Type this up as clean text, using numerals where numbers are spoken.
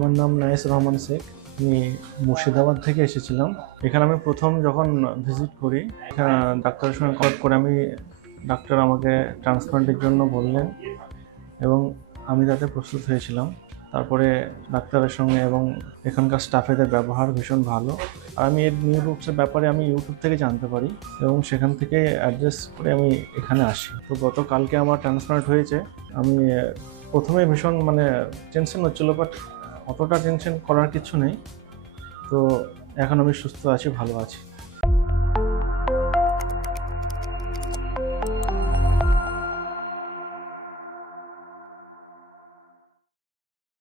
আমার নাম নাইস রহমান শেখ। আমি মুর্শিদাবাদ থেকে এসেছিলাম। এখানে আমি প্রথম যখন ভিজিট করি, এখানে ডাক্তারের সঙ্গে কল করে ডাক্তার আমাকে ট্রান্সপ্লান্টের জন্য বললেন এবং আমি তাতে প্রস্তুত হয়েছিলাম। তারপরে ডাক্তারের সঙ্গে এবং এখানকার স্টাফেদের ব্যবহার ভীষণ ভালো। আর আমি এর নিউরোপসের ব্যাপারে আমি ইউটিউব থেকে জানতে পারি এবং সেখান থেকে অ্যাড্রেস করে আমি এখানে আসি। তো গতকালকে আমার ট্রান্সপ্লান্ট হয়েছে। আমি প্রথমে ভীষণ টেনশন হচ্ছিলো, বাট অতটা টেনশন করার কিছু নেই। তো এখন আমি সুস্থ আছি, ভালো আছি।